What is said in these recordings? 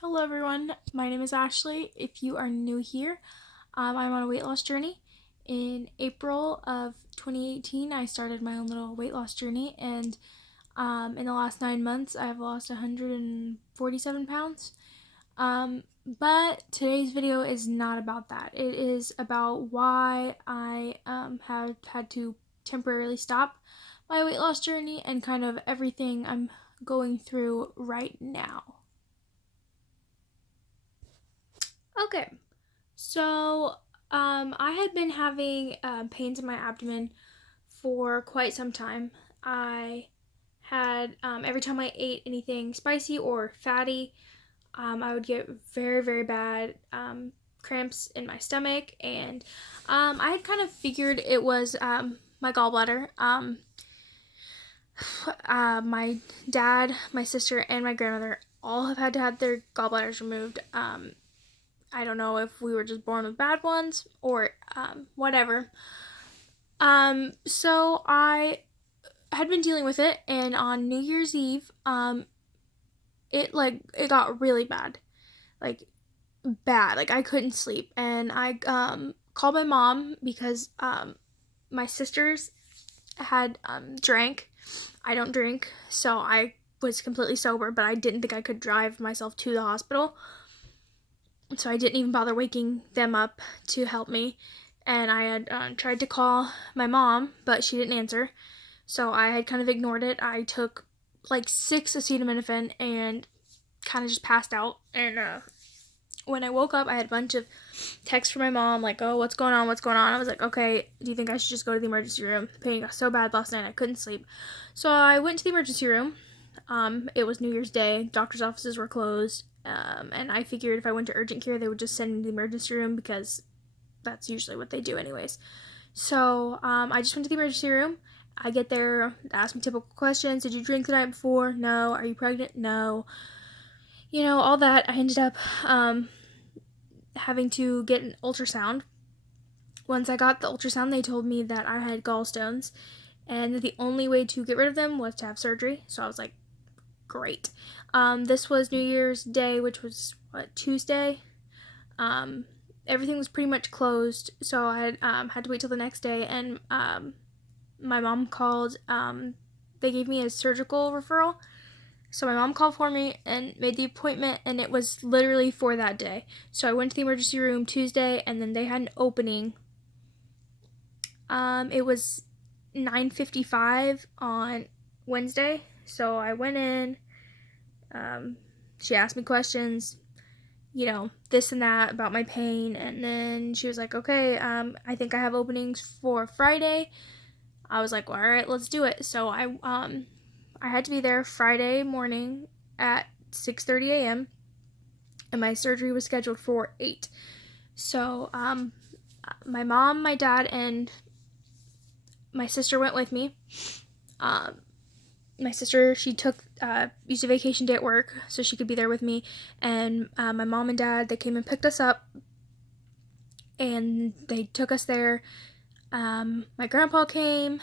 Hello everyone, my name is Ashley. If you are new here, I'm on a weight loss journey. In April of 2018, I started my own little weight loss journey, and in the last 9 months, I've lost 147 pounds. But today's video is not about that. It is about why I have had to temporarily stop my weight loss journey and kind of everything I'm going through right now. Okay, so I had been having pains in my abdomen for quite some time. I had, every time I ate anything spicy or fatty, I would get very, very bad cramps in my stomach, and I had kind of figured it was my gallbladder. My dad, my sister, and my grandmother all have had to have their gallbladders removed. I don't know if we were just born with bad ones or whatever. So I had been dealing with it, and on New Year's Eve, it got really bad, like bad. Like I couldn't sleep, and I called my mom because my sisters had drank. I don't drink, so I was completely sober, but I didn't think I could drive myself to the hospital. So I didn't even bother waking them up to help me. And I had tried to call my mom, but she didn't answer. So I had kind of ignored it. I took like 6 acetaminophen and kind of just passed out. And when I woke up, I had a bunch of texts from my mom, like, oh, what's going on? What's going on? I was like, okay, do you think I should just go to the emergency room? The pain got so bad last night, I couldn't sleep. So I went to the emergency room. It was New Year's Day. Doctor's offices were closed. And I figured if I went to urgent care, they would just send me to the emergency room because that's usually what they do anyways. So I just went to the emergency room. I get there, ask me typical questions. Did you drink the night before? No. Are you pregnant? No. You know, all that. I ended up having to get an ultrasound. Once I got the ultrasound, they told me that I had gallstones and that the only way to get rid of them was to have surgery. So I was like, great. This was New Year's Day, which was Tuesday. Everything was pretty much closed, so I had to wait till the next day. And my mom called. They gave me a surgical referral, so my mom called for me and made the appointment, and it was literally for that day. So I went to the emergency room Tuesday, and then they had an opening. It was 9:55 on Wednesday. So I went in, she asked me questions, you know, this and that about my pain, and then she was like, okay, I think I have openings for Friday. I was like, well, all right, let's do it. So I had to be there Friday morning at 6:30 a.m., and my surgery was scheduled for 8. So my mom, my dad, and my sister went with me. My sister, she used a vacation day at work so she could be there with me, and my mom and dad, they came and picked us up, and they took us there. My grandpa came,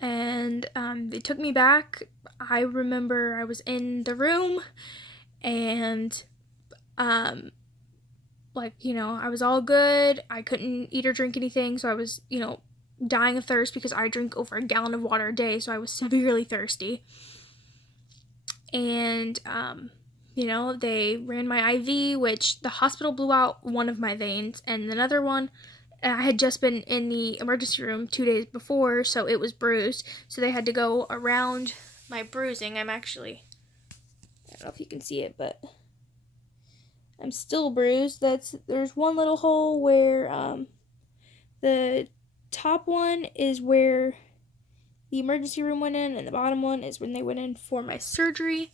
and they took me back. I remember I was in the room, and I was all good. I couldn't eat or drink anything, so I was, dying of thirst because I drink over a gallon of water a day, so I was severely thirsty. And, they ran my IV, which the hospital blew out one of my veins, and another one, I had just been in the emergency room 2 days before, so it was bruised, so they had to go around my bruising. I don't know if you can see it, but I'm still bruised. There's one little hole where, the top one is where the emergency room went in, and the bottom one is when they went in for my surgery.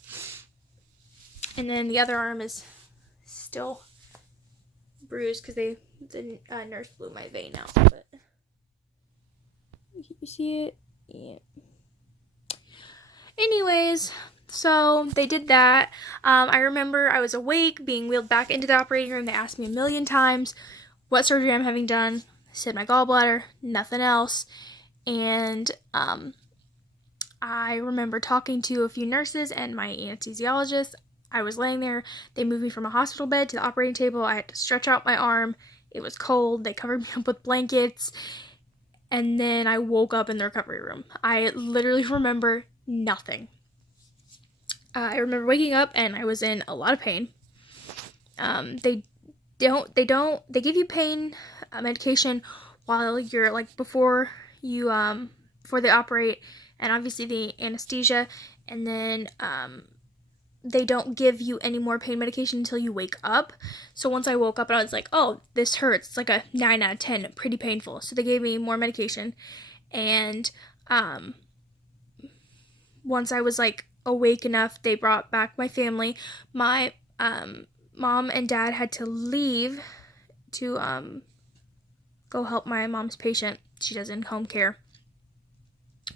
And then the other arm is still bruised because the nurse blew my vein out. But you see it? Yeah. Anyways, so they did that. I remember I was awake, being wheeled back into the operating room. They asked me a million times what surgery I'm having done. I said my gallbladder, nothing else. And I remember talking to a few nurses and my anesthesiologist. I was laying there. They moved me from a hospital bed to the operating table. I had to stretch out my arm. It was cold. They covered me up with blankets. And then I woke up in the recovery room. I literally remember nothing. I remember waking up and I was in a lot of pain. They give you pain medication while you're like before they operate, and obviously the anesthesia, and then they don't give you any more pain medication until you wake up. So once I woke up and I was like, oh, this hurts. It's like a 9 out of 10, pretty painful. So they gave me more medication, and once I was like awake enough, they brought back my family. My mom and dad had to leave to go help my mom's patient. She does in-home care.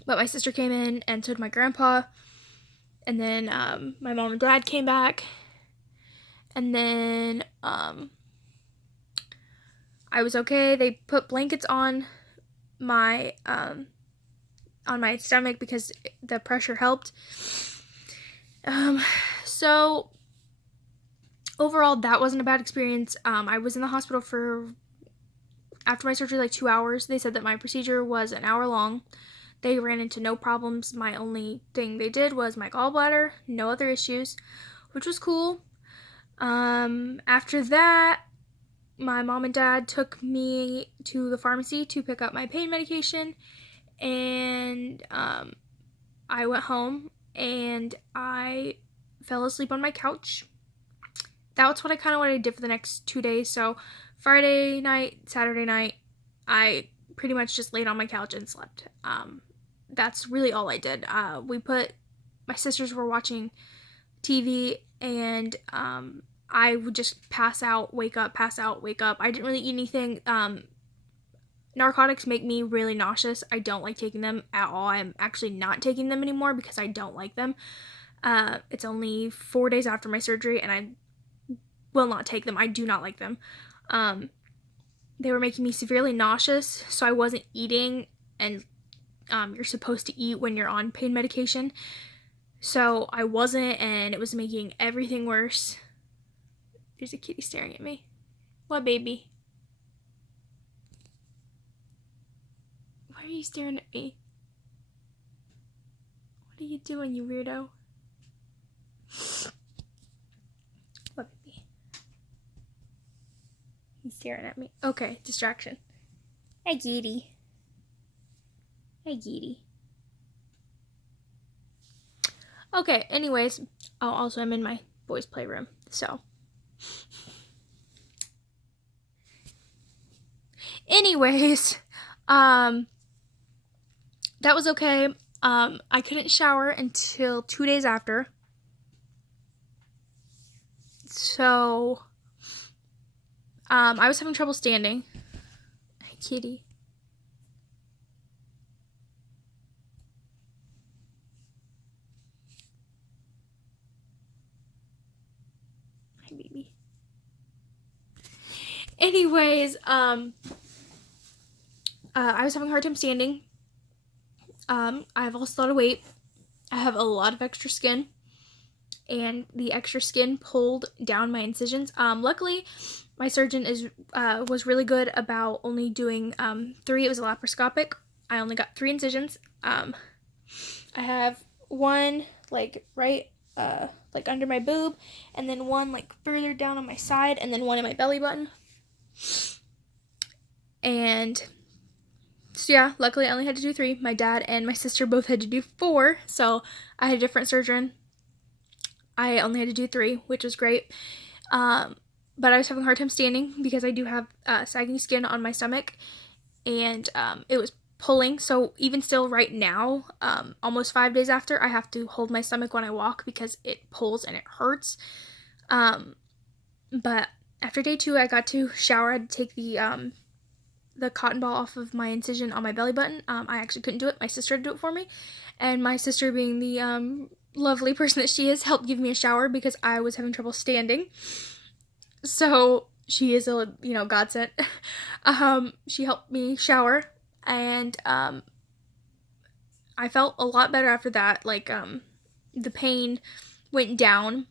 But my sister came in, and so did my grandpa. And then my mom and dad came back. And then I was okay. They put blankets on my stomach because the pressure helped. So overall, that wasn't a bad experience. I was in the hospital for, after my surgery, like 2 hours. They said that my procedure was an hour long. They ran into no problems. My only thing they did was my gallbladder, no other issues, which was cool. After that, my mom and dad took me to the pharmacy to pick up my pain medication, and I went home and I fell asleep on my couch. That's what I did for the next 2 days. So Friday night, Saturday night, I pretty much just laid on my couch and slept. That's really all I did. My sisters were watching TV, and I would just pass out, wake up, pass out, wake up. I didn't really eat anything. Narcotics make me really nauseous. I don't like taking them at all. I'm actually not taking them anymore because I don't like them. It's only 4 days after my surgery, and I will not take them. I do not like them. They were making me severely nauseous, so I wasn't eating, and you're supposed to eat when you're on pain medication. So I wasn't, and it was making everything worse. There's a kitty staring at me. What, baby? Why are you staring at me? What are you doing, you weirdo? What, baby? He's staring at me. Okay, distraction. Hey, kitty. Hey, kitty. Okay, anyways. Oh, also, I'm in my boys' playroom, so. Anyways, that was okay. I couldn't shower until 2 days after. So, I was having trouble standing. Hey, kitty. Hi, baby. Anyways, I was having a hard time standing. I've lost a lot of weight. I have a lot of extra skin, and the extra skin pulled down my incisions. Luckily, my surgeon was really good about only doing 3. It was a laparoscopic. I only got 3 incisions. I have one like right like under my boob, and then one like further down on my side, and then one in my belly button. And so yeah, luckily I only had to do 3. My dad and my sister both had to do 4, so I had a different surgeon. I only had to do 3, which was great. But I was having a hard time standing because I do have sagging skin on my stomach, and it was pulling. So even still right now, almost 5 days after, I have to hold my stomach when I walk because it pulls and it hurts. But after day 2, I got to shower. I had to take the cotton ball off of my incision on my belly button. I actually couldn't do it. My sister had to do it for me. And my sister, being the lovely person that she is, helped give me a shower because I was having trouble standing. So she is a, godsend. She helped me shower, and I felt a lot better after that. Like, the pain went down.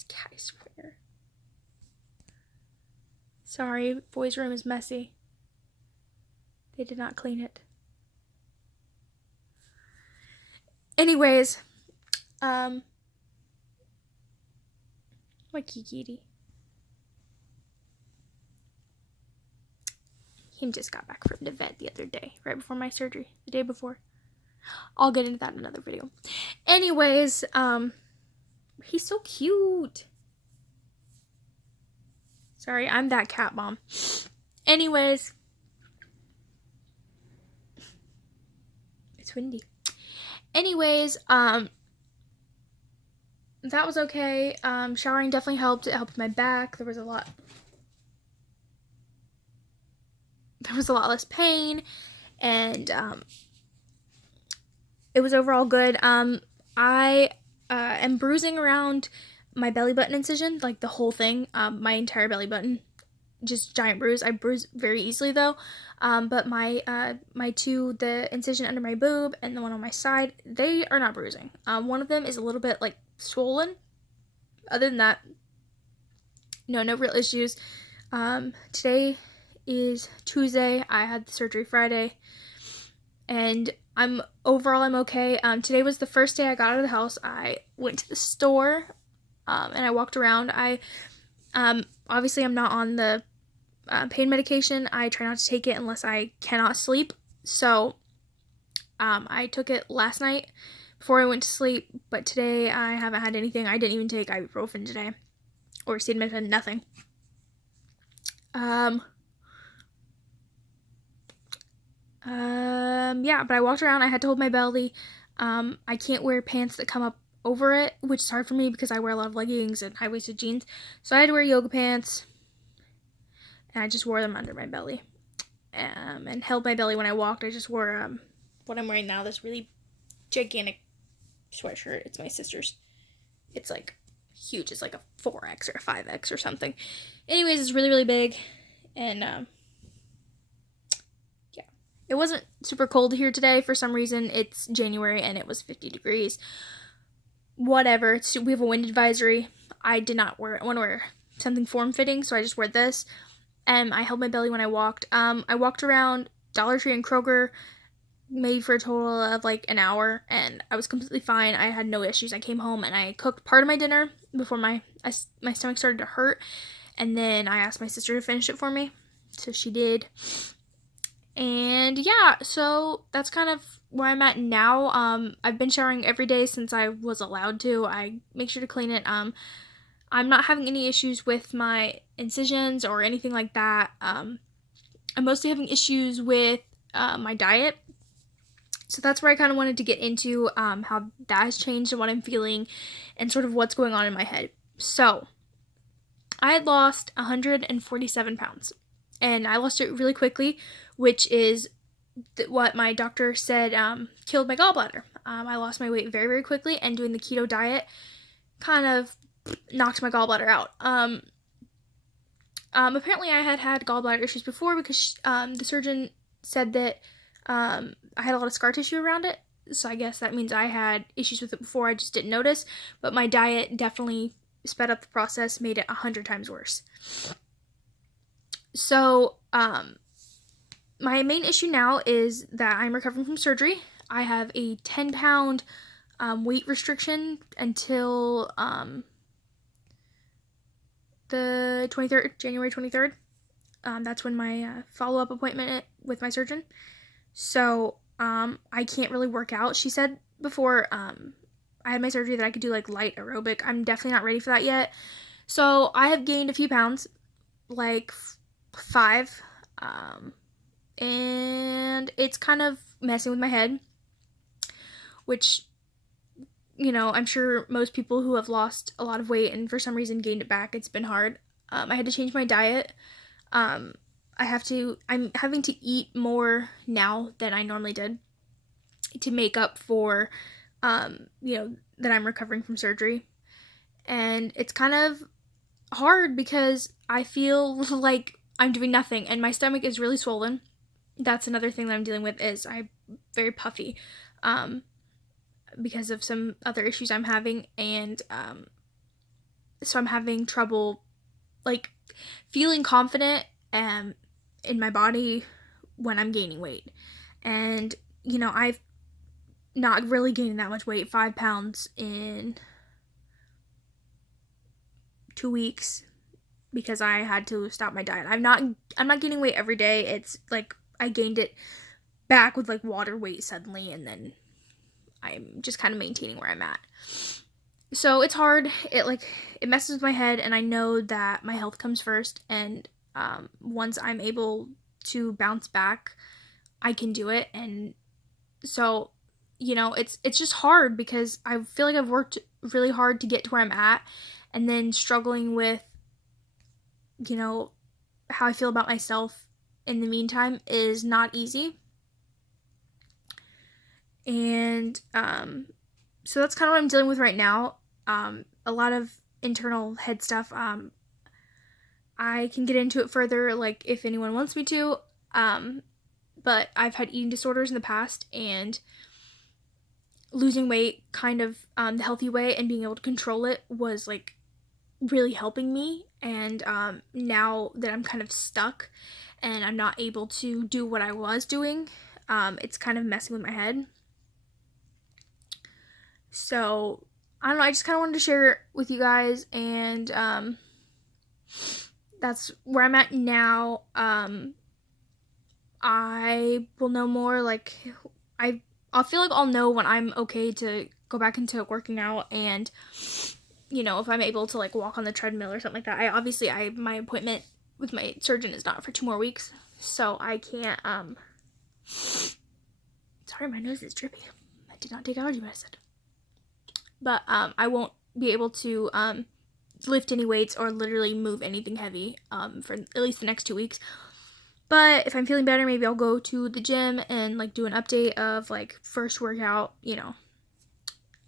This cat, I swear. Sorry, boys' room is messy. They did not clean it. Anyways, my Kikiti. He just got back from the vet the other day, right before my surgery, the day before. I'll get into that in another video. Anyways, he's so cute. Sorry, I'm that cat mom. Anyways, it's windy. Anyways, that was okay. Showering definitely helped. It helped my back. There was a lot less pain, and it was overall good. I am bruising around my belly button incision, like the whole thing, my entire belly button, just giant bruise. I bruise very easily though, but the incision under my boob and the one on my side, they are not bruising. One of them is a little bit like swollen. Other than that, no real issues. Today is Tuesday. I had the surgery Friday, and I'm okay. Today was the first day I got out of the house. I went to the store, and I walked around. Obviously I'm not on the pain medication. I try not to take it unless I cannot sleep. So, I took it last night before I went to sleep, but today I haven't had anything. I didn't even take ibuprofen today, or acetaminophen, nothing. Yeah, but I walked around. I had to hold my belly. I can't wear pants that come up over it, which is hard for me because I wear a lot of leggings and high-waisted jeans. So I had to wear yoga pants, and I just wore them under my belly, and held my belly when I walked. I just wore what I'm wearing now, this really gigantic sweatshirt. It's my sister's. It's like huge. It's like a 4X or a 5X or something. Anyways, it's really, really big, and it wasn't super cold here today. For some reason, it's January and it was 50 degrees. Whatever. We have a wind advisory. I did not want to wear something form-fitting, so I just wore this. And I held my belly when I walked. I walked around Dollar Tree and Kroger maybe for a total of like an hour, and I was completely fine. I had no issues. I came home and I cooked part of my dinner before my stomach started to hurt. And then I asked my sister to finish it for me. So she did. And yeah, so that's kind of where I'm at now. I've been showering every day since I was allowed to. I make sure to clean it. I'm not having any issues with my incisions or anything like that. I'm mostly having issues with my diet. So that's where I kind of wanted to get into how that has changed and what I'm feeling and sort of what's going on in my head. So I had lost 147 pounds. And I lost it really quickly, which is what my doctor said killed my gallbladder. I lost my weight very, very quickly, and doing the keto diet kind of knocked my gallbladder out. Apparently I had gallbladder issues before because the surgeon said that I had a lot of scar tissue around it. So I guess that means I had issues with it before. I just didn't notice. But my diet definitely sped up the process, made it 100 times worse. So, my main issue now is that I'm recovering from surgery. I have a 10-pound weight restriction until the 23rd, January 23rd. That's when my follow-up appointment with my surgeon. So, I can't really work out. She said before I had my surgery that I could do like light aerobic. I'm definitely not ready for that yet. So, I have gained a few pounds, like 5, and it's kind of messing with my head, which, you know, I'm sure most people who have lost a lot of weight and for some reason gained it back, it's been hard. I had to change my diet. I'm having to eat more now than I normally did to make up for, that I'm recovering from surgery, and it's kind of hard because I feel like I'm doing nothing, and my stomach is really swollen. That's another thing that I'm dealing with, is I'm very puffy because of some other issues I'm having, and So I'm having trouble like feeling confident in my body when I'm gaining weight. And I've not really gained that much weight, 5 pounds in 2 weeks, because I had to stop my diet. I'm not gaining weight every day. It's like I gained it back with like water weight suddenly, and then I'm just kind of maintaining where I'm at. So it's hard. It messes with my head, and I know that my health comes first, and once I'm able to bounce back, I can do it. And so it's just hard because I feel like I've worked really hard to get to where I'm at, and then struggling with how I feel about myself in the meantime is not easy. And so that's kind of what I'm dealing with right now. A lot of internal head stuff. I can get into it further, like if anyone wants me to. But I've had eating disorders in the past, and losing weight kind of the healthy way and being able to control it was like really helping me. And now that I'm kind of stuck and I'm not able to do what I was doing, it's kind of messing with my head. So I don't know, I just kind of wanted to share it with you guys, and that's where I'm at now. I will know more, like I'll feel like I'll know when I'm okay to go back into working out, and if I'm able to like walk on the treadmill or something like that. My appointment with my surgeon is not for 2 more weeks, so I can't sorry, my nose is drippy. I did not take allergy medicine. But I won't be able to lift any weights or literally move anything heavy for at least the next 2 weeks. But if I'm feeling better, maybe I'll go to the gym and like do an update of like first workout,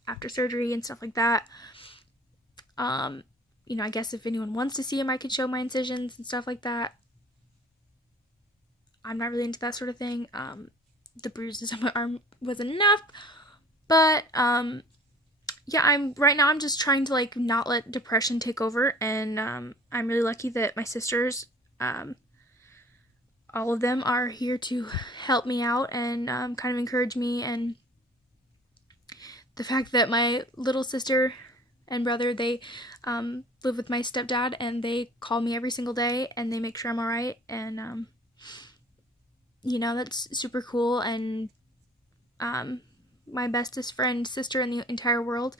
after surgery and stuff like that. I guess if anyone wants to see them, I could show my incisions and stuff like that. I'm not really into that sort of thing. The bruises on my arm was enough. But yeah, I'm just trying to like not let depression take over, and I'm really lucky that my sisters, all of them are here to help me out and kind of encourage me. And the fact that my little sister and brother, they live with my stepdad, and they call me every single day and they make sure I'm all right. And that's super cool. And my bestest friend sister in the entire world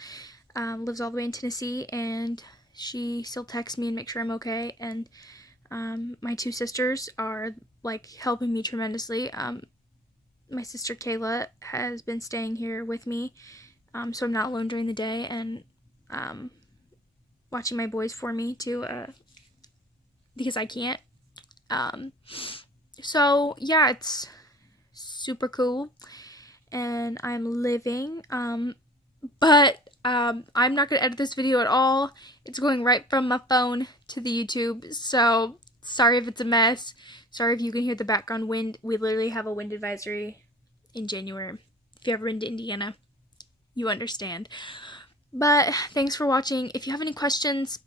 lives all the way in Tennessee, and she still texts me and makes sure I'm okay. And my 2 sisters are like helping me tremendously. My sister Kayla has been staying here with me, so I'm not alone during the day, and watching my boys for me too, because I can't. So yeah, it's super cool, and I'm living. But I'm not gonna edit this video at all. It's going right from my phone to the YouTube, so sorry if it's a mess. Sorry if you can hear the background wind. We literally have a wind advisory in January. If you've ever been to Indiana, you understand. But thanks for watching. If you have any questions,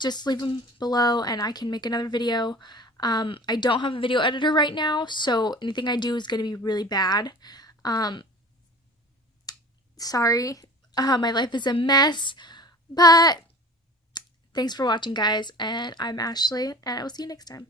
just leave them below and I can make another video. I don't have a video editor right now, so anything I do is going to be really bad. Sorry. My life is a mess, but thanks for watching, guys, and I'm Ashley, and I will see you next time.